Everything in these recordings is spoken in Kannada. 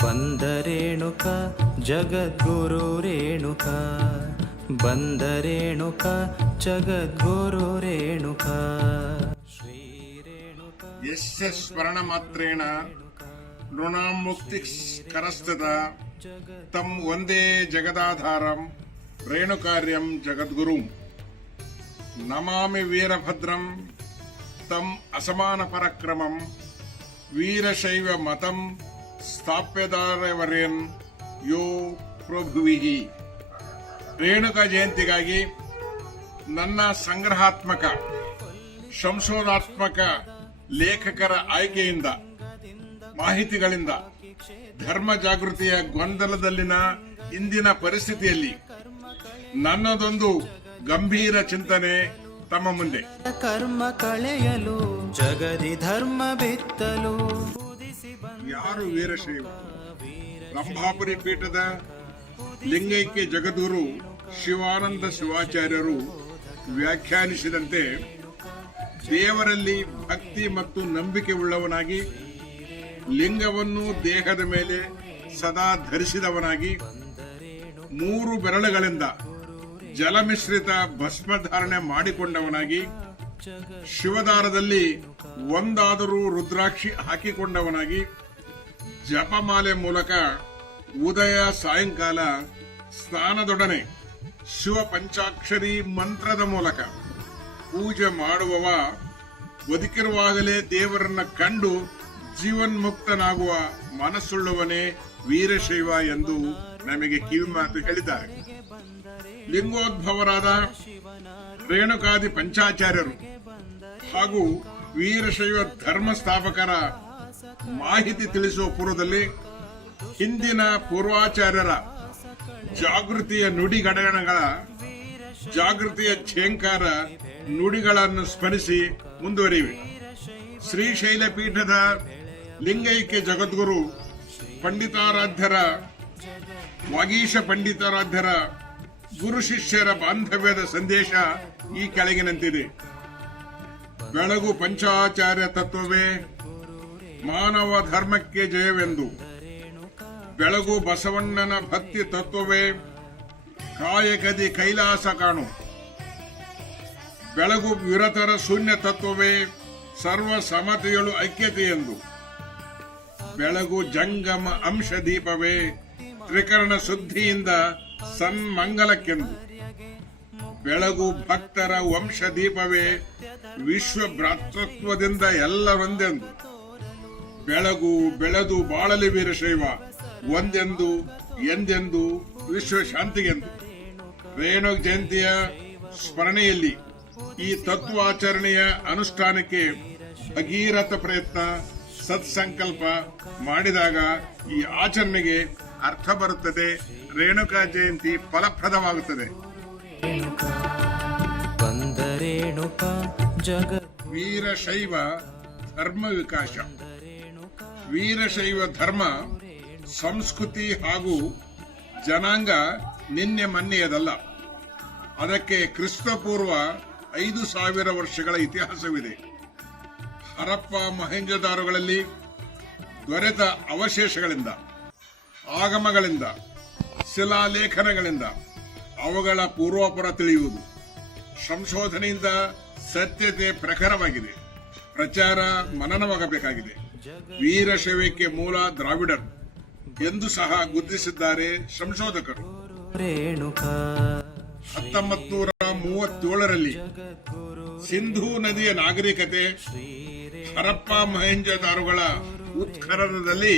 ಬಂದ ರೇಣುಕ ಜಗದ್ಗುರು ರೇಣುಕ, ಬಂದ ರೇಣುಕ ಜಗದ್ಗುರು ರೇಣುಕ. ಶ್ರೀ ರೇಣುಕ ಯಸ್ಯ ಸ್ಮರಣ ಮಾತ್ರೇಣ ನೃಣಾಂ ಮುಕ್ತಿ ಕರಸ್ತದ ತಂ ವಂದೇ ಜಗದಾಧಾರಂ ರೇಣುಕಾರ್ಯಂ ಜಗದ್ಗುರುಂ. ನಮಾಮಿ ವೀರಭದ್ರಂ ತಂ ಅಸಮಾನ ಪರಕ್ರಮಂ ವೀರಶೈವ ಮತಂ ಸ್ಥಾಪ್ಯದಾರವರೇನ್ ಯೋ ಪ್ರಭುವಿಃ. ರೇಣುಕಾ ಜಯಂತಿಗಾಗಿ ನನ್ನ ಸಂಗ್ರಹಾತ್ಮಕ ಸಂಶೋಧಾತ್ಮಕ ಲೇಖಕರ ಆಯ್ಕೆಯಿಂದ, ಮಾಹಿತಿಗಳಿಂದ ಧರ್ಮ ಜಾಗೃತಿಯ ಗೊಂದಲದಲ್ಲಿನ ಇಂದಿನ ಪರಿಸ್ಥಿತಿಯಲ್ಲಿ ನನ್ನದೊಂದು ಗಂಭೀರ ಚಿಂತನೆ ತಮ್ಮ ಮುಂದೆ. ಕರ್ಮ ಕಳೆಯಲು ಜಗದಿ ಧರ್ಮ ಬಿತ್ತಲು. ಯಾರು ವೀರಶೈವ? ರಂಭಾಪುರಿ ಪೀಠದ ಲಿಂಗೈಕ್ಯ ಜಗದ್ಗುರು ಶಿವಾನಂದ ಶಿವಾಚಾರ್ಯರು ವ್ಯಾಖ್ಯಾನಿಸಿದಂತೆ, ದೇವರಲ್ಲಿ ಭಕ್ತಿ ಮತ್ತು ನಂಬಿಕೆ ಉಳ್ಳವನಾಗಿ, ಲಿಂಗವನ್ನು ದೇಹದ ಮೇಲೆ ಸದಾ ಧರಿಸಿದವನಾಗಿ, 3 ಬೆರಳುಗಳಿಂದ ಜಲಮಿಶ್ರಿತ ಭಸ್ಮಧಾರಣೆ ಮಾಡಿಕೊಂಡವನಾಗಿ, ಶಿವದಾರದಲ್ಲಿ ಒಂದಾದರೂ ರುದ್ರಾಕ್ಷಿ ಹಾಕಿಕೊಂಡವನಾಗಿ, ಜಪಮಾಲೆ ಮೂಲಕ ಉದಯ ಸಾಯಂಕಾಲ ಸ್ನಾನದೊಡನೆ ಶಿವ ಪಂಚಾಕ್ಷರಿ ಮಂತ್ರದ ಮೂಲಕ ಪೂಜೆ ಮಾಡುವವ, ಬದುಕಿರುವಾಗಲೇ ದೇವರನ್ನ ಕಂಡು ಜೀವನ್ಮುಕ್ತನಾಗುವ ಮನಸ್ಸುಳ್ಳವನೇ ವೀರಶೈವ ಎಂದು ನಮಗೆ ಕಿವಿಮಾತು ಹೇಳಿದ್ದಾರೆ. ಲಿಂಗೋದ್ಭವರಾದ ರೇಣುಕಾದಿ ಪಂಚಾಚಾರ್ಯರು ಹಾಗೂ ವೀರಶೈವ ಧರ್ಮ ಸ್ಥಾಪಕರ ಮಾಹಿತಿ ತಿಳಿಸುವ ಪೂರ್ವದಲ್ಲಿ ಹಿಂದಿನ ಪೂರ್ವಾಚಾರ್ಯರ ಜಾಗೃತಿಯ ನುಡಿಗಡಗಣಗಳ, ಜಾಗೃತಿಯ ಛೇಂಕಾರ ನುಡಿಗಳನ್ನು ಸ್ಮರಿಸಿ ಮುಂದುವರಿಯಿವೆ. ಶ್ರೀಶೈಲ ಪೀಠದ ಲಿಂಗೈಕ್ಯ ಜಗದ್ಗುರು ಪಂಡಿತಾರಾಧ್ಯರ, ವಾಗೀಶ ಪಂಡಿತಾರಾಧ್ಯರ ಗುರು ಶಿಷ್ಯರ ಬಾಂಧವ್ಯದ ಸಂದೇಶ ಈ ಕೆಳಗಿನಂತಿದೆ. ಬೆಳಗು ಪಂಚಾಚಾರ್ಯ ತತ್ವವೇ ಮಾನವ ಧರ್ಮಕ್ಕೆ ಜಯವೆಂದು, ಬೆಳಗು ಬಸವಣ್ಣನ ಭಕ್ತಿ ತತ್ವವೇ ಕಾಯಕದಿ ಕೈಲಾಸ ಕಾಣು, ಬೆಳಗು ವಿರತರ ಶೂನ್ಯ ತತ್ವವೇ ಸರ್ವ ಸಮತೆಯಳು ಐಕ್ಯತೆಯೆಂದು, ಬೆಳಗು ಜಂಗಮ ಅಂಶ ದೀಪವೇ ತ್ರಿಕರಣ ಶುದ್ಧಿಯಿಂದ ಸನ್ಮಂಗಲಕ್ಕೆಂದು, ಬೆಳಗು ಭಕ್ತರ ವಂಶ ದೀಪವೇ ವಿಶ್ವ ಭ್ರಾತೃತ್ವದಿಂದ ಎಲ್ಲರೊಂದೆಂದು, ಬೆಳಗು ಬೆಳೆದು ಬಾಳಲಿ ವೀರಶೈವ ಒಂದೆಂದು ಎಂದೆಂದು ವಿಶ್ವ ಶಾಂತಿಗೆಂದು. ರೇಣು ಜಯಂತಿಯ ಸ್ಮರಣೆಯಲ್ಲಿ ಈ ತತ್ವಾಚರಣೆಯ ಅನುಷ್ಠಾನಕ್ಕೆ ಭಗೀರಥ ಪ್ರಯತ್ನ, ಸತ್ಸಂಕಲ್ಪ ಮಾಡಿದಾಗ ಈ ಆಚರಣೆಗೆ ಅರ್ಥ ಬರುತ್ತದೆ, ರೇಣುಕಾ ಜಯಂತಿ ಫಲಪ್ರದವಾಗುತ್ತದೆ. ಬಂದ ರೇಣುಕಾ ಜಗದ್ ವೀರಶೈವ ಧರ್ಮ ವಿಕಾಸ. ವೀರಶೈವ ಧರ್ಮ ಸಂಸ್ಕೃತಿ ಹಾಗೂ ಜನಾಂಗ ನಿನ್ನೆ ಮೊನ್ನೆಯದಲ್ಲ. ಅದಕ್ಕೆ ಕ್ರಿಸ್ತಪೂರ್ವ 5000 ವರ್ಷಗಳ ಇತಿಹಾಸವಿದೆ. ಹರಪ್ಪ ಮೊಹೆಂಜೊದಾರೊಗಳಲ್ಲಿ ದೊರೆತ ಅವಶೇಷಗಳಿಂದ, ಆಗಮಗಳಿಂದ, ಶಿಲಾಲೇಖನಗಳಿಂದ ಅವುಗಳ ಪೂರ್ವಾಪರ ತಿಳಿಯುವುದು. ಸಂಶೋಧನೆಯಿಂದ ಸತ್ಯತೆ ಪ್ರಖರವಾಗಿದೆ. ಪ್ರಚಾರ ಮನನವಾಗಬೇಕಾಗಿದೆ. ವೀರಶೈವಕ್ಕೆ ಮೂಲ ದ್ರಾವಿಡರು ಎಂದು ಸಹ ಗುರುತಿಸಿದ್ದಾರೆ ಸಂಶೋಧಕರು. 1937ರಲ್ಲಿ ಸಿಂಧೂ ನದಿಯ ನಾಗರಿಕತೆ ಹರಪ್ಪ ಮೊಹೆಂಜೊದಾರೊಗಳ ಉತ್ಖನನದಲ್ಲಿ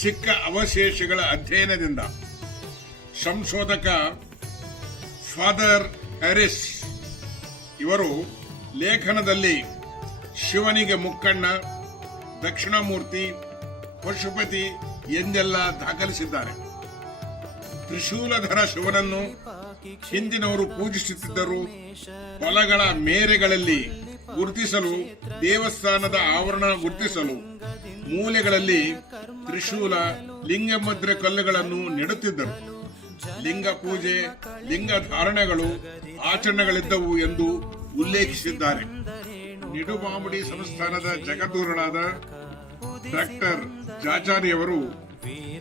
ಸಿಕ್ಕ ಅವಶೇಷಗಳ ಅಧ್ಯಯನದಿಂದ ಸಂಶೋಧಕ ಫಾದರ್ ಹ್ಯಾರಿಸ್ ಇವರು ಲೇಖನದಲ್ಲಿ ಶಿವನಿಗೆ ಮುಕ್ಕಣ್ಣ, ದಕ್ಷಿಣಾಮೂರ್ತಿ, ಪಶುಪತಿ ಎಂದೆಲ್ಲ ದಾಖಲಿಸಿದ್ದಾರೆ. ತ್ರಿಶೂಲಧರ ಶಿವನನ್ನು ಹಿಂದಿನವರು ಪೂಜಿಸುತ್ತಿದ್ದರು. ಹೊಲಗಳ ಮೇರೆಗಳಲ್ಲಿ ಗುರುತಿಸಲು, ದೇವಸ್ಥಾನದ ಆವರಣ ಗುರುತಿಸಲು ಮೂಲೆಗಳಲ್ಲಿ ತ್ರಿಶೂಲ, ಲಿಂಗಮುದ್ರೆ ಕಲ್ಲುಗಳನ್ನು ನೆಡುತ್ತಿದ್ದರು. ಲಿಂಗ ಪೂಜೆ, ಲಿಂಗ ಧಾರಣೆಗಳು, ಆಚರಣೆಗಳಿದ್ದವು ಎಂದು ಉಲ್ಲೇಖಿಸಿದ್ದಾರೆ. ನಿಡುಮಾಮಿಡಿ ಸಂಸ್ಥಾನದ ಜಗದ್ಗುರುಗಳಾದ ಡಾಕ್ಟರ್ ಜಾಚಾರಿಯವರು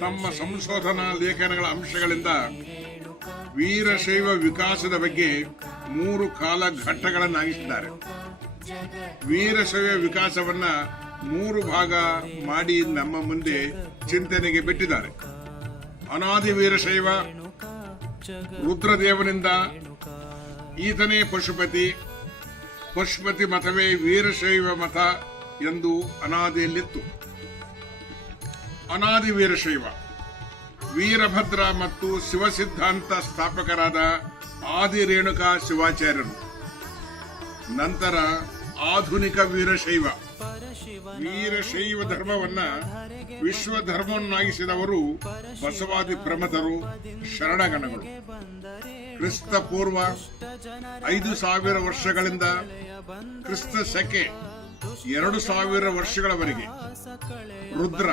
ತಮ್ಮ ಸಂಶೋಧನಾ ಲೇಖನಗಳ ಅಂಶಗಳಿಂದ ವೀರಶೈವ ವಿಕಾಸದ ಬಗ್ಗೆ 3 ಕಾಲಘಟ್ಟಗಳನ್ನಾಗಿಸಿದ್ದಾರೆ. ವೀರಶೈವ ವಿಕಾಸವನ್ನ 3 ಭಾಗ ಮಾಡಿ ನಮ್ಮ ಮುಂದೆ ಚಿಂತನೆಗೆ ಬಿಟ್ಟಿದ್ದಾರೆ. ಅನಾದಿ ವೀರಶೈವ, ರುದ್ರದೇವನಿಂದ ಈತನೇ ಪಶುಪತಿ ಮತವೇ ವೀರಶೈವ ಮತ ಎಂದು ಅನಾದಿಯಲ್ಲಿತ್ತು. ಅನಾದಿ ವೀರಶೈವ ವೀರಭದ್ರ ಮತ್ತು ಶಿವಸಿದ್ಧಾಂತ ಸ್ಥಾಪಕರಾದ ಆದಿ ರೇಣುಕಾ ಶಿವಾಚಾರ್ಯರು. ನಂತರ ಆಧುನಿಕ ವೀರಶೈವ ಧರ್ಮವನ್ನ ವಿಶ್ವ ಧರ್ಮವನ್ನಾಗಿಸಿದವರು ಬಸವಾದಿ ಪ್ರಮಥರು, ಶರಣಗಣಗಳು. ಕ್ರಿಸ್ತ ಪೂರ್ವ 5000 ವರ್ಷಗಳಿಂದ ಕ್ರಿಸ್ತ ಶಕೆ 2000 ವರ್ಷಗಳವರೆಗೆ ರುದ್ರ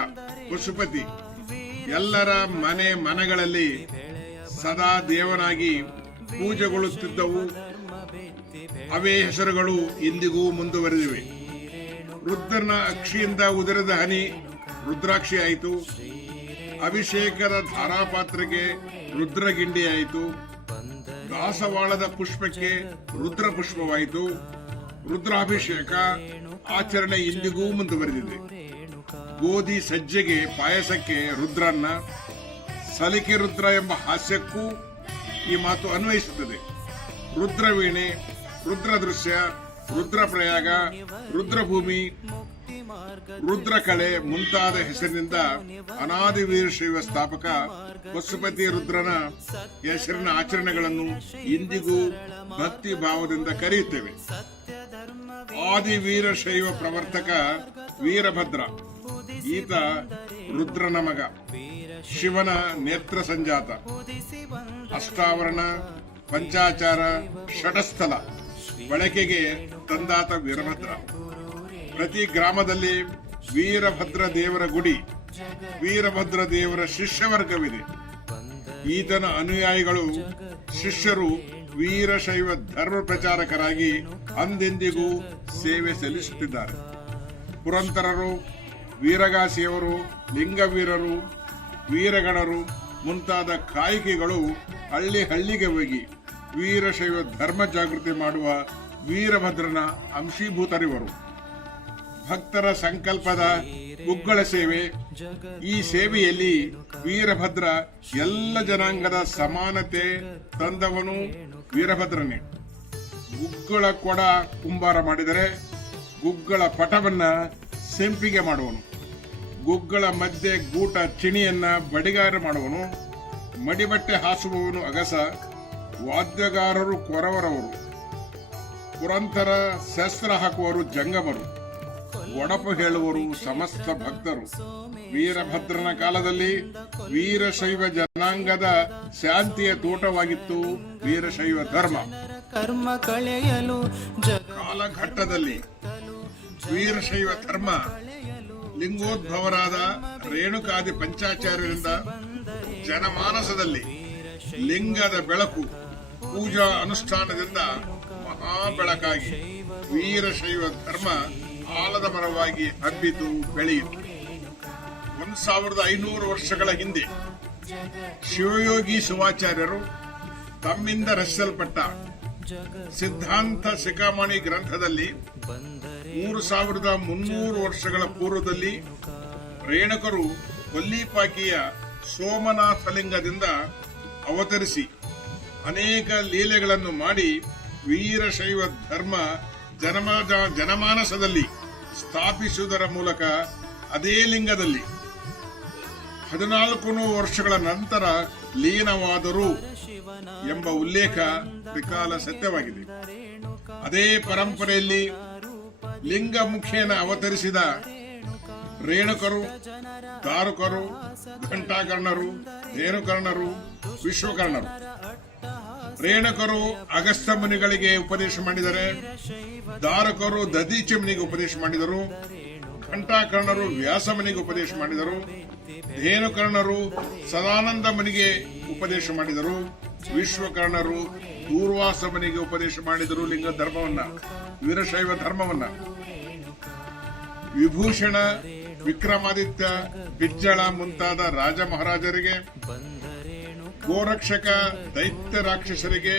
ಪಶುಪತಿ ಎಲ್ಲರ ಮನೆಗಳಲ್ಲಿ ಸದಾ ದೇವನಾಗಿ ಪೂಜೆಗೊಳ್ಳುತ್ತಿದ್ದವು. ಅವೇ ಹೆಸರುಗಳು ಇಂದಿಗೂ ಮುಂದುವರೆದಿವೆ. ರುದ್ರನ ಅಕ್ಷಿಯಿಂದ ಉದರಿದ ಹನಿ ರುದ್ರಾಕ್ಷಿ ಆಯಿತು. ಅಭಿಷೇಕದ ಧಾರಾಪಾತ್ರೆಗೆ ರುದ್ರಗಿಂಡಿ ಆಯಿತು. ದಾಸವಾಳದ ಪುಷ್ಪಕ್ಕೆ ರುದ್ರ ಪುಷ್ಪವಾಯಿತು. ರುದ್ರಾಭಿಷೇಕ ಆಚರಣೆ ಇಂದಿಗೂ ಮುಂದುವರೆದಿದೆ. ಗೋಧಿ ಸಜ್ಜೆಗೆ ಪಾಯಸಕ್ಕೆ ರುದ್ರನ್ನ, ಸಲಿಕೆ ರುದ್ರ ಎಂಬ ಹಾಸ್ಯಕ್ಕೂ ಈ ಮಾತು ಅನ್ವಯಿಸುತ್ತದೆ. ರುದ್ರವೀಣೆ, ರುದ್ರ ದೃಶ್ಯ, ರುದ್ರಪ್ರಯಾಗ, ರುದ್ರಭೂಮಿ, ರುದ್ರಕಳೆ ಮುಂತಾದ ಹೆಸರಿನಿಂದ ಅನಾದಿ ವೀರಶೈವ ಸ್ಥಾಪಕ ಪಶುಪತಿ ರುದ್ರನ ಹೆಸರಿನ ಆಚರಣೆಗಳನ್ನು ಇಂದಿಗೂ ಭಕ್ತಿ ಭಾವದಿಂದ ಕರೆಯುತ್ತೇವೆ. ಆದಿ ವೀರಶೈವ ಪ್ರವರ್ತಕ ವೀರಭದ್ರ, ಈತ ರುದ್ರನ ಮಗ, ಶಿವನ ನೇತ್ರ ಸಂಜಾತ. ಅಷ್ಟಾವರಣ, ಪಂಚಾಚಾರ, ಷಡಸ್ಥಲ ಬಳಕೆಗೆ ತಂದಾತ ವೀರಭದ್ರ. ಪ್ರತಿ ಗ್ರಾಮದಲ್ಲಿ ವೀರಭದ್ರ ದೇವರ ಗುಡಿ, ವೀರಭದ್ರ ದೇವರ ಶಿಷ್ಯವರ್ಗವಿದೆ. ಈತನ ಅನುಯಾಯಿಗಳು, ಶಿಷ್ಯರು ವೀರಶೈವ ಧರ್ಮ ಪ್ರಚಾರಕರಾಗಿ ಅಂದೆಂದಿಗೂ ಸೇವೆ ಸಲ್ಲಿಸುತ್ತಿದ್ದಾರೆ. ಪುರಂತರರು, ವೀರಗಾಸಿಯವರು, ಲಿಂಗವೀರರು, ವೀರಗಣರು ಮುಂತಾದ ಕಾಯಿಕೆಗಳು ಹಳ್ಳಿಗೆ ಹೋಗಿ ವೀರಶೈವ ಧರ್ಮ ಜಾಗೃತಿ ಮಾಡುವ ವೀರಭದ್ರನ ಅಂಶೀಭೂತರಿವರು. ಭಕ್ತರ ಸಂಕಲ್ಪದ ಗುಗ್ಗಳ ಸೇವೆ. ಈ ಸೇವೆಯಲ್ಲಿ ವೀರಭದ್ರ ಎಲ್ಲ ಜನಾಂಗದ ಸಮಾನತೆ ತಂದವನು ವೀರಭದ್ರನೇ. ಗುಗ್ಗಳ ಕೊಡ ಕುಂಬಾರ ಮಾಡಿದರೆ ಗುಗ್ಗಳ ಪಟವನ್ನ ಸೆಂಪಿಗೆ ಮಾಡುವನು. ಗುಗ್ಗಳ ಮಧ್ಯೆ ಗೂಟ ಚಿಣಿಯನ್ನ ಬಡಿಗಾರ ಮಾಡುವನು. ಮಡಿಬಟ್ಟೆ ಹಾಸುವವನು ಅಗಸ. ವಾದ್ಯಗಾರರು ಕೊರವರವರು. ಪುರಂತರ ಶಸ್ತ್ರ ಹಾಕುವರು ಜಂಗಮರು. ಒಡಪು ಹೇಳುವರು ಸಮಸ್ತ ಭಕ್ತರು. ವೀರಭದ್ರನ ಕಾಲದಲ್ಲಿ ವೀರಶೈವ ಜನಾಂಗದ ಶಾಂತಿಯ ತೋಟವಾಗಿತ್ತು ವೀರಶೈವ ಧರ್ಮ. ಕರ್ಮ ಕಳೆಯಲು ಕಾಲಘಟ್ಟದಲ್ಲಿ ವೀರಶೈವ ಧರ್ಮ ಲಿಂಗೋದ್ಭವರಾದ ರೇಣುಕಾದಿ ಪಂಚಾಚಾರ್ಯರಿಂದ ಜನಮಾನಸದಲ್ಲಿ ಲಿಂಗದ ಬೆಳಕು ಪೂಜಾ ಅನುಷ್ಠಾನದಿಂದ ಮಹಾಬೆಳಕಾಗಿ ವೀರಶೈವ ಧರ್ಮ ಆಲದ ಮರವಾಗಿ ಹಬ್ಬಿತು, ಬೆಳೆಯಿತು. 1500 ವರ್ಷಗಳ ಹಿಂದೆ ಶಿವಯೋಗಿ ಶಿವಾಚಾರ್ಯರು ತಮ್ಮಿಂದ ರಚಿಸಲ್ಪಟ್ಟ ಸಿದ್ಧಾಂತ ಶಿಖಾಮಣಿ ಗ್ರಂಥದಲ್ಲಿ 3300 ವರ್ಷಗಳ ಪೂರ್ವದಲ್ಲಿ ರೇಣುಕರು ಕೊಲ್ಲಿಪಾಕಿಯ ಸೋಮನಾಥಲಿಂಗದಿಂದ ಅವತರಿಸಿ ಅನೇಕ ಲೀಲೆಗಳನ್ನು ಮಾಡಿ ವೀರಶೈವ ಧರ್ಮ ಜನಮಾನಸದಲ್ಲಿ ಸ್ಥಾಪಿಸುವುದರ ಮೂಲಕ ಅದೇ ಲಿಂಗದಲ್ಲಿ 1400 ವರ್ಷಗಳ ನಂತರ ಲೀನವಾದರು ಎಂಬ ಉಲ್ಲೇಖ ತ್ರಿಕಾಲ ಸತ್ಯವಾಗಿದೆ. ಅದೇ ಪರಂಪರೆಯಲ್ಲಿ ಲಿಂಗ ಮುಖೇನ ಅವತರಿಸಿದ ರೇಣುಕರು, ದಾರುಕರು, ಘಂಟಾಕರ್ಣರು, ಧೇನುಕರ್ಣರು, ವಿಶ್ವಕರ್ಣರು. ರೇಣುಕರು ಅಗಸ್ತ್ಯ ಮುನಿಗಳಿಗೆ ಉಪದೇಶ ಮಾಡಿದರೆ, ದಾರುಕರು ದದೀಚಿ ಮುನಿಗೆ ಉಪದೇಶ ಮಾಡಿದರು, ಘಂಟಾಕರ್ಣರು ವ್ಯಾಸ ಮುನಿಗೆ ಉಪದೇಶ ಮಾಡಿದರು, ಧೇನುಕರ್ಣರು ಸದಾನಂದ ಮುನಿಗೆ ಉಪದೇಶ ಮಾಡಿದರು, ವಿಶ್ವಕರ್ಣರು ದೂರ್ವಾಸ ಮುನಿಗೆ ಉಪದೇಶ ಮಾಡಿದರು ಲಿಂಗ ಧರ್ಮವನ್ನ, ವೀರಶೈವ ಧರ್ಮವನ್ನ. ವಿಭೂಷಣ ವಿಕ್ರಮಾದಿತ್ಯ, ಬಿಜ್ಜಳ ಮುಂತಾದ ರಾಜ ಮಹಾರಾಜರಿಗೆ, ಗೋರಕ್ಷಕ ದೈತ್ಯ ರಾಕ್ಷಸರಿಗೆ,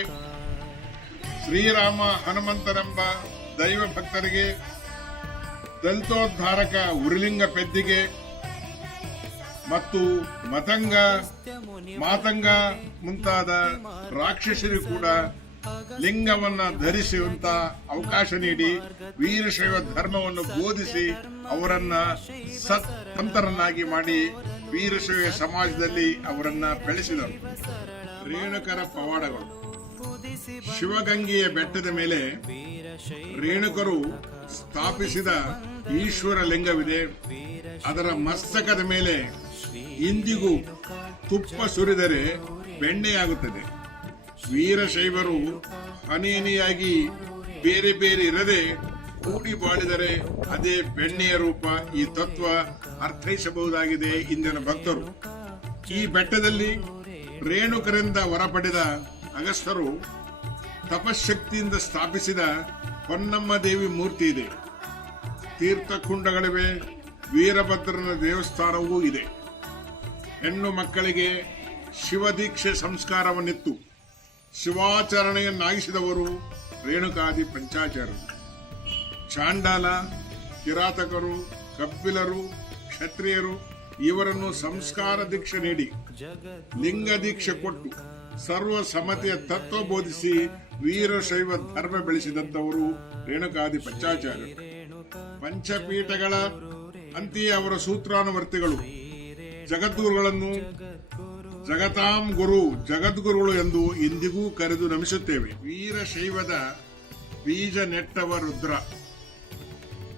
ಶ್ರೀರಾಮ ಹನುಮಂತನೆಂಬ ದೈವ ಭಕ್ತರಿಗೆ, ದಲಿತೋದ್ಧಾರಕ ಉರಿಲಿಂಗ ಪೆದ್ದಿಗೆ ಮತ್ತು ಮಾತಂಗ ಮುಂತಾದ ರಾಕ್ಷಸರಿಗೂ ಕೂಡ ಲಿಂಗವನ್ನ ಧರಿಸುವಂತ ಅವಕಾಶ ನೀಡಿ ವೀರಶೈವ ಧರ್ಮವನ್ನು ಬೋಧಿಸಿ ಅವರನ್ನ ಸಂತರನ್ನಾಗಿ ಮಾಡಿ ವೀರಶೈವ ಸಮಾಜದಲ್ಲಿ ಅವರನ್ನ ಬೆಳೆಸಿದರು. ರೇಣುಕರ ಪವಾಡಗಳು. ಶಿವಗಂಗೆಯ ಬೆಟ್ಟದ ಮೇಲೆ ರೇಣುಕರು ಸ್ಥಾಪಿಸಿದ ಈಶ್ವರ ಲಿಂಗವಿದೆ. ಅದರ ಮಸ್ತಕದ ಮೇಲೆ ಇಂದಿಗೂ ತುಪ್ಪ ಸುರಿದರೆ ಬೆಣ್ಣೆಯಾಗುತ್ತದೆ. ವೀರಶೈವರು ಹನಿಯಾಗಿ ಬೇರೆ ಬೇರೆ ಇರದೆ ಕೂಡಿ ಬಾಳಿದರೆ ಅದೇ ಬೆಣ್ಣೆಯ ರೂಪ. ಈ ತತ್ವ ಅರ್ಥೈಸಬಹುದಾಗಿದೆ ಇಂದಿನ ಭಕ್ತರು. ಈ ಬೆಟ್ಟದಲ್ಲಿ ರೇಣುಕರಿಂದ ವರ ಪಡೆದ ಅಗಸ್ತ್ಯರು ತಪಶಕ್ತಿಯಿಂದ ಸ್ಥಾಪಿಸಿದ ಹೊನ್ನಮ್ಮ ದೇವಿ ಮೂರ್ತಿ ಇದೆ. ತೀರ್ಥಕುಂಡಗಳಿವೆ. ವೀರಭದ್ರನ ದೇವಸ್ಥಾನವೂ ಇದೆ. ಹೆಣ್ಣು ಮಕ್ಕಳಿಗೆ ಶಿವದೀಕ್ಷೆ ಸಂಸ್ಕಾರವನ್ನಿತ್ತು ಶಿವಾಚರಣೆಯನ್ನಾಗಿಸಿದವರು ರೇಣುಕಾದಿ ಪಂಚಾಚಾರ್ಯರು. ಚಾಂಡಾಲ, ಕಿರಾತಕರು, ಕಬ್ಬಿಲರು, ಕ್ಷತ್ರಿಯರು ಇವರನ್ನು ಸಂಸ್ಕಾರ ದೀಕ್ಷೆ ನೀಡಿ ಲಿಂಗ ದೀಕ್ಷೆ ಕೊಟ್ಟು ಸರ್ವ ಸಮತೆಯ ತತ್ವ ಬೋಧಿಸಿ ವೀರಶೈವ ಧರ್ಮ ಬೆಳೆಸಿದಂತವರು ರೇಣುಕಾದಿ ಪಂಚಾಚಾರ್ಯರು. ಪಂಚಪೀಠಗಳ ಅಂತೆಯೇ ಅವರ ಸೂತ್ರಾನುವರ್ತಿಗಳು ಜಗದ್ಗುರುಗಳನ್ನು ಜಗತಾಂ ಗುರು, ಜಗದ್ಗುರುಗಳು ಎಂದು ಇಂದಿಗೂ ಕರೆದು ನಮಿಸುತ್ತೇವೆ. ವೀರಶೈವದ ಬೀಜ ನೆಟ್ಟವ ರುದ್ರ,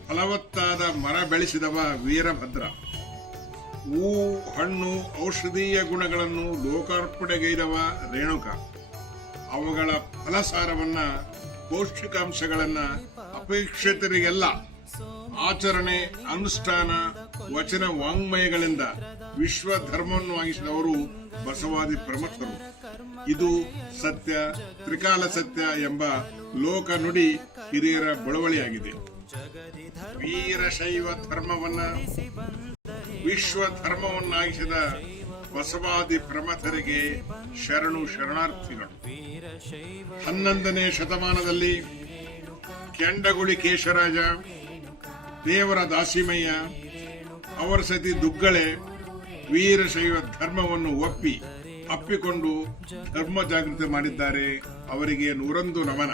ಫಲವತ್ತಾದ ಮರ ಬೆಳೆಸಿದವ ವೀರಭದ್ರ, ಹೂ ಹಣ್ಣು ಔಷಧೀಯ ಗುಣಗಳನ್ನು ಲೋಕಾರ್ಪಣೆಗೈದವ ರೇಣುಕ. ಅವುಗಳ ಫಲಸಾರವನ್ನ ಪೌಷ್ಟಿಕಾಂಶಗಳನ್ನ ಅಪೇಕ್ಷಿತರಿಗೆಲ್ಲ ಆಚರಣೆ, ಅನುಷ್ಠಾನ, ವಚನ ವಾಂಗ್ಮಯಗಳಿಂದ ವಿಶ್ವ ಧರ್ಮವನ್ನು ಆಗಿಸಿದವರು ಬಸವಾದಿ ಪ್ರಮುಖರು. ಇದು ಸತ್ಯ, ತ್ರಿಕಾಲ ಸತ್ಯ ಎಂಬ ಲೋಕ ನುಡಿ ಹಿರಿಯರ ಬಳವಳಿಯಾಗಿದೆ. ವೀರಶೈವ ಧರ್ಮವನ್ನ ವಿಶ್ವ ಧರ್ಮವನ್ನಾಗಿಸಿದ ಬಸವಾದಿ ಪ್ರಮಥರಿಗೆ ಶರಣು ಶರಣಾರ್ಥಿಗಳು. 11ನೇ ಶತಮಾನದಲ್ಲಿ ಕೆಂಡಗುಳಿ ಕೇಶರಾಜ, ದೇವರ ದಾಸಿಮಯ್ಯ, ಅವರ ಸತಿ ದುಗ್ಗಳೆ ವೀರಶೈವ ಧರ್ಮವನ್ನು ಅಪ್ಪಿಕೊಂಡು ಧರ್ಮ ಜಾಗೃತಿ ಮಾಡಿದ್ದಾರೆ. ಅವರಿಗೆ 101 ನಮನ.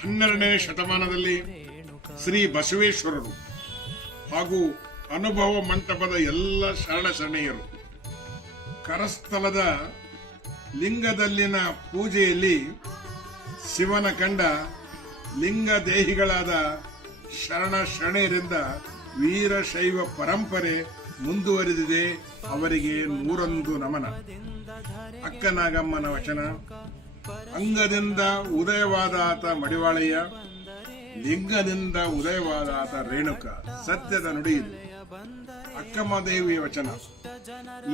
12ನೇ ಶತಮಾನದಲ್ಲಿ ಶ್ರೀ ಬಸವೇಶ್ವರರು ಹಾಗೂ ಅನುಭವ ಮಂಟಪದ ಎಲ್ಲ ಶರಣೆಯರು ಕರಸ್ಥಲದ ಲಿಂಗದಲ್ಲಿನ ಪೂಜೆಯಲ್ಲಿ ಶಿವನ ಕಂಡ ಲಿಂಗ ದೇಹಿಗಳಾದ ಶರಣೆಯರಿಂದ ವೀರಶೈವ ಪರಂಪರೆ ಮುಂದುವರಿದಿದೆ. ಅವರಿಗೆ 101 ನಮನ. ಅಕ್ಕನಾಗಮ್ಮನ ವಚನ. ಅಂಗದಿಂದ ಉದಯವಾದ ಆತ ಮಡಿವಾಳಯ್ಯ, ಲಿಂಗದಿಂದ ಉದಯವಾದ ಆತ ರೇಣುಕ. ಸತ್ಯದ ನುಡಿಯಿದು. ಅಕ್ಕಮದೇವಿಯ ವಚನ.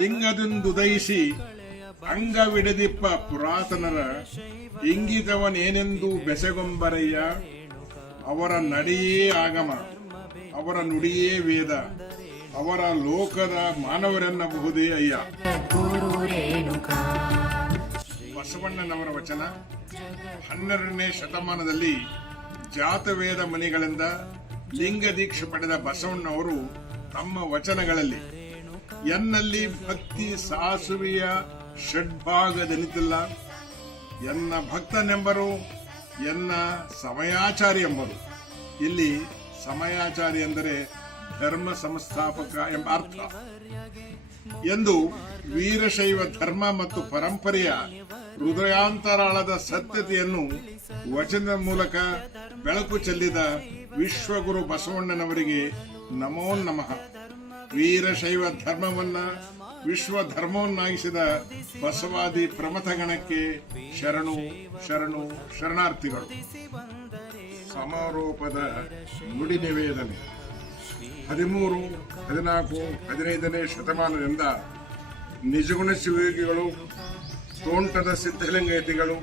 ಲಿಂಗದಿಂದುದಯಿಸಿ ಅಂಗವಿಡದಿಪ್ಪ ಪುರಾತನರ, ಇಂಗಿತವನೇನೆಂದು ಬೆಸೆಗೊಂಬರಯ್ಯ. ಅವರ ನಡೆಯೇ ಆಗಮ, ಅವರ ನುಡಿಯೇ ವೇದ, ಅವರ ಲೋಕದ ಮಾನವರೆನ್ನಬಹುದೇ ಅಯ್ಯ. ಬಸವಣ್ಣನವರ ವಚನ. 12ನೇ ಶತಮಾನದಲ್ಲಿ ಜಾತವೇದ ಮನಿಗಳಿಂದ ಲಿಂಗ ದೀಕ್ಷೆ ಪಡೆದ ಬಸವಣ್ಣವರು ತಮ್ಮ ವಚನಗಳಲ್ಲಿ ಎನ್ನಲ್ಲಿ ಭಕ್ತಿ ಸಾಸುವೆಯ ಷಡ್ಭಾಗದನಿತಿಲ್ಲ, ಎನ್ನ ಭಕ್ತನೆಂಬರು, ಎನ್ನ ಸಮಯಾಚಾರಿ ಎಂಬರು. ಇಲ್ಲಿ ಸಮಯಾಚಾರಿ ಎಂದರೆ ಧರ್ಮ ಸಂಸ್ಥಾಪಕ ಎಂಬ ಅರ್ಥ ಎಂದು ವೀರಶೈವ ಧರ್ಮ ಮತ್ತು ಪರಂಪರೆಯ ಹೃದಯಾಂತರಾಳದ ಸತ್ಯತೆಯನ್ನು ವಚನದ ಮೂಲಕ ಬೆಳಕು ಚೆಲ್ಲಿದ ವಿಶ್ವಗುರು ಬಸವಣ್ಣನವರಿಗೆ ನಮೋ ನಮಃ. ವೀರಶೈವ ಧರ್ಮವನ್ನ ವಿಶ್ವ ಧರ್ಮವನ್ನಾಗಿಸಿದ ಬಸವಾದಿ ಪ್ರಮಥ ಗಣಕ್ಕೆ ಶರಣು ಶರಣು ಶರಣಾರ್ಥಿಗಳು. ಸಮಾರೋಪದ ನುಡಿ ನಿವೇದನೆ. 13, 14, 15ನೇ ಶತಮಾನದಿಂದ ನಿಜಗುಣ ಶಿವಯೋಗಿಗಳು, ತೋಂಟದ ಸಿದ್ಧಲಿಂಗಯತಿಗಳು,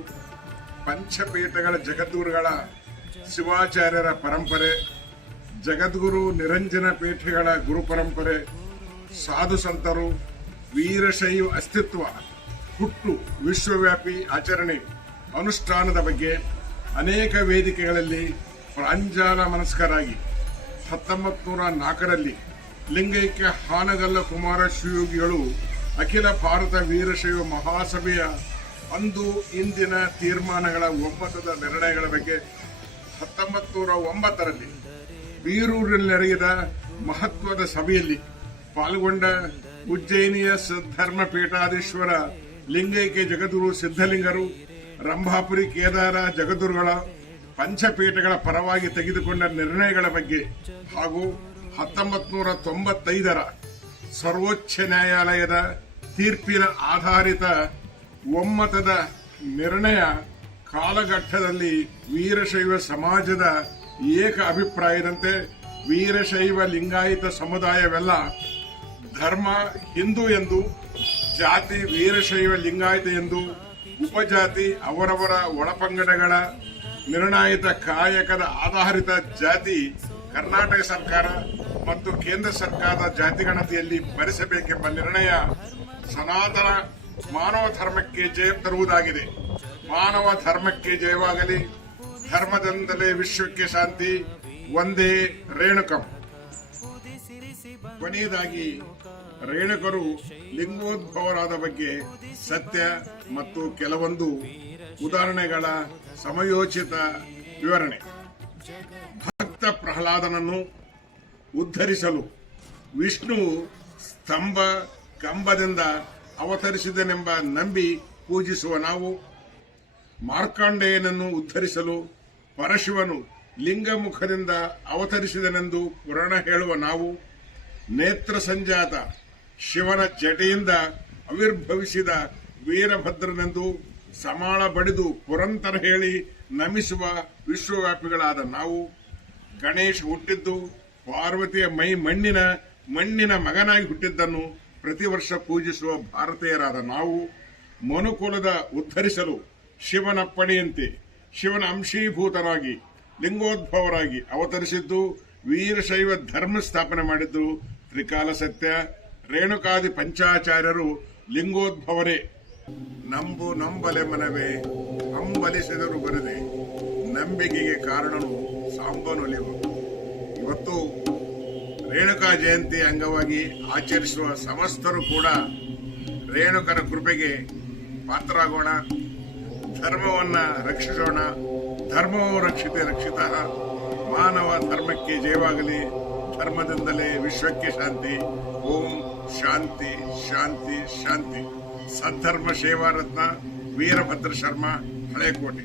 ಪಂಚಪೀಠಗಳ ಜಗದ್ಗುರುಗಳ ಶಿವಾಚಾರ್ಯರ ಪರಂಪರೆ ಜಗದ್ಗುರು ನಿರಂಜನ ಪೀಠಗಳ ಗುರುಪರಂಪರೆ, ಸಾಧು ಸಂತರು, ವೀರಶೈವ ಅಸ್ತಿತ್ವ, ಹುಟ್ಟು, ವಿಶ್ವವ್ಯಾಪಿ ಆಚರಣೆ, ಅನುಷ್ಠಾನದ ಬಗ್ಗೆ ಅನೇಕ ವೇದಿಕೆಗಳಲ್ಲಿ ಪ್ರಾಂಜಲ ಮನಸ್ಕರಾಗಿ 1904ರಲ್ಲಿ ಲಿಂಗೈಕ್ಯ ಹಾನಗಲ್ಲ ಕುಮಾರ ಶಿವಯೋಗಿಗಳು ಅಖಿಲ ಭಾರತ ವೀರಶೈವ ಮಹಾಸಭೆಯ ಅಂದು ಇಂದಿನ ತೀರ್ಮಾನಗಳ ಒಮ್ಮತದ ನಿರ್ಣಯಗಳ ಬಗ್ಗೆ 1909ರಲ್ಲಿ ಬೀರೂರಿನಲ್ಲಿ ನಡೆದ ಮಹತ್ವದ ಸಭೆಯಲ್ಲಿ ಪಾಲ್ಗೊಂಡ ಉಜ್ಜಯಿನಿಯ ಧರ್ಮ ಪೀಠಾಧೀಶ್ವರ ಲಿಂಗೈಕ್ಯ ಜಗದ್ಗುರು ಸಿದ್ಧಲಿಂಗರು, ರಂಭಾಪುರಿ ಕೇದಾರ ಜಗದ್ಗುರುಗಳ ಪಂಚಪೀಠಗಳ ಪರವಾಗಿ ತೆಗೆದುಕೊಂಡ ನಿರ್ಣಯಗಳ ಬಗ್ಗೆ ಹಾಗೂ 1995ರ ಸರ್ವೋಚ್ಚ ನ್ಯಾಯಾಲಯದ ತೀರ್ಪಿನ ಆಧಾರಿತ ಒಮ್ಮತದ ನಿರ್ಣಯ ಕಾಲಘಟ್ಟದಲ್ಲಿ ವೀರಶೈವ ಸಮಾಜದ ಏಕ ಅಭಿಪ್ರಾಯದಂತೆ ವೀರಶೈವ ಲಿಂಗಾಯತ ಸಮುದಾಯವೆಲ್ಲ ಧರ್ಮ ಹಿಂದೂ ಎಂದು, ಜಾತಿ ವೀರಶೈವ ಲಿಂಗಾಯತ ಎಂದು, ಉಪಜಾತಿ ಅವರವರ ಒಳಪಂಗಡಗಳ ನಿರ್ಣಾಯಿತ ಕಾಯಕದ ಆಧಾರಿತ ಜಾತಿ ಕರ್ನಾಟಕ ಸರ್ಕಾರ ಮತ್ತು ಕೇಂದ್ರ ಸರ್ಕಾರದ ಜಾತಿಗಣತಿಯಲ್ಲಿ ಭರಿಸಬೇಕೆಂಬ ನಿರ್ಣಯ ಸನಾತನ ಮಾನವ ಧರ್ಮಕ್ಕೆ ಜಯ ತರುವುದಾಗಿದೆ. ಮಾನವ ಧರ್ಮಕ್ಕೆ ಜಯವಾಗಲಿ, ಧರ್ಮದಿಂದಲೇ ವಿಶ್ವಕ್ಕೆ ಶಾಂತಿ. ಒಂದೇ ರೇಣುಕಂ. ಕೊನೆಯದಾಗಿ ರೇಣುಕರು ಲಿಂಗೋದ್ಭವರಾದ ಬಗ್ಗೆ ಸತ್ಯ ಮತ್ತು ಕೆಲವೊಂದು ಉದಾಹರಣೆಗಳ ಸಮಯೋಚಿತ ವಿವರಣೆ. ಭಕ್ತ ಪ್ರಹ್ಲಾದನನ್ನು ಉದ್ಧರಿಸಲು ವಿಷ್ಣು ಸ್ತಂಭ ಕಂಬದಿಂದ ಅವತರಿಸಿದನೆಂಬ ನಂಬಿ ಪೂಜಿಸುವ ನಾವು, ಮಾರ್ಕಾಂಡೇಯನನ್ನು ಉದ್ಧರಿಸಲು ಪರಶಿವನು ಲಿಂಗಮುಖದಿಂದ ಅವತರಿಸಿದನೆಂದು ಪುರಾಣ ಹೇಳುವ ನಾವು, ನೇತ್ರ ಸಂಜಾತ ಶಿವನ ಜಟೆಯಿಂದ ಆವಿರ್ಭವಿಸಿದ ವೀರಭದ್ರನೆಂದು ಸಮಾಳ ಬಡಿದು ಪುರಂತರ ಹೇಳಿ ನಮಿಸುವ ವಿಶ್ವವ್ಯಾಪಿಗಳಾದ ನಾವು, ಗಣೇಶ್ ಹುಟ್ಟಿದ್ದು ಪಾರ್ವತಿಯ ಮಣ್ಣಿನ ಮಗನಾಗಿ ಹುಟ್ಟಿದ್ದನ್ನು ಪ್ರತಿ ವರ್ಷ ಪೂಜಿಸುವ ಭಾರತೀಯರಾದ ನಾವು, ಮನುಕುಲದ ಉದ್ಧರಿಸಲು ಶಿವನಪ್ಪಣೆಯಂತೆ ಶಿವನ ಅಂಶೀಭೂತರಾಗಿ ಲಿಂಗೋದ್ಭವರಾಗಿ ಅವತರಿಸಿದ್ದು, ವೀರಶೈವ ಧರ್ಮ ಸ್ಥಾಪನೆ ಮಾಡಿದ್ದು ತ್ರಿಕಾಲ ಸತ್ಯ. ರೇಣುಕಾದಿ ಪಂಚಾಚಾರ್ಯರು ಲಿಂಗೋದ್ಭವರೇ. ನಂಬು ನಂಬಲೆ ಮನವೇ ಹಂಬಲಿಸಿದರು ಬರದೆ, ನಂಬಿಕೆಗೆ ಕಾರಣನು ಸಾಂಬನೊಲಿವು. ಇವತ್ತು ರೇಣುಕಾ ಜಯಂತಿ ಅಂಗವಾಗಿ ಆಚರಿಸುವ ಸಮಸ್ತರು ಕೂಡ ರೇಣುಕರ ಕೃಪೆಗೆ ಪಾತ್ರರಾಗೋಣ. ಧರ್ಮವನ್ನ ರಕ್ಷಿಸೋಣ. ಧರ್ಮವೋ ರಕ್ಷಿತೆ ರಕ್ಷಿತ. ಮಾನವ ಧರ್ಮಕ್ಕೆ ಜಯವಾಗಲಿ. ಧರ್ಮದಿಂದಲೇ ವಿಶ್ವಕ್ಕೆ ಶಾಂತಿ. ಓಂ ಶಾಂತಿ ಶಾಂತಿ ಶಾಂತಿ. ಸದ್ಧರ್ಮ ಸೇವಾರತ್ನ ವೀರಭದ್ರ ಶರ್ಮಾ, ಹಳೇಕೋಟೆ.